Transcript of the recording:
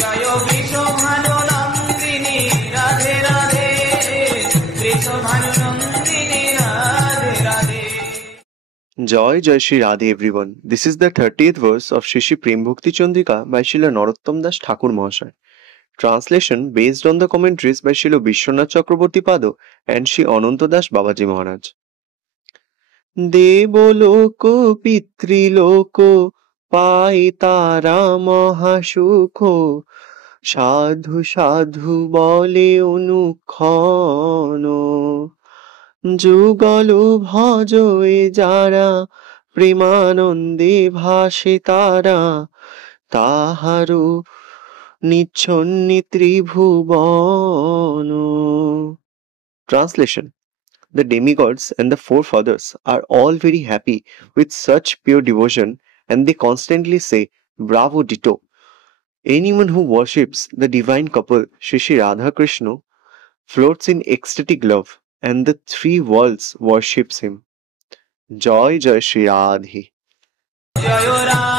Joy Vrishabhanu Nandini Radhe Radhe, Vrishabhanu Nandini Radhe Radhe. Joy Jai Shri Radhe everyone. This is the 30th verse of Shri Shri Prem Bhakti Chandrika by Srila Narottam Das Thakur Mahasaya. Translation based on the commentaries by Srila Vishwanath Chakraborty Pado and Sri Ananta Das Babaji Maharaj. Devlok পিতৃলোক পাই তারা মহাসুখ, সাধু সাধু বলে অনুক্ষণ, যুগল ভজ এ যারা প্রেমানন্দে ভাসে তারা, তাহারও নিচ্ছন্নি ত্রিভুবন। Translation: The demigods and the forefathers are all very happy with such pure devotion, and they constantly say, Bravo Ditto. Anyone who worships the divine couple Shri Shri Radha Krishna floats in ecstatic love, and the three worlds worships him. Joy Jai Shri Radhe. Joy Ram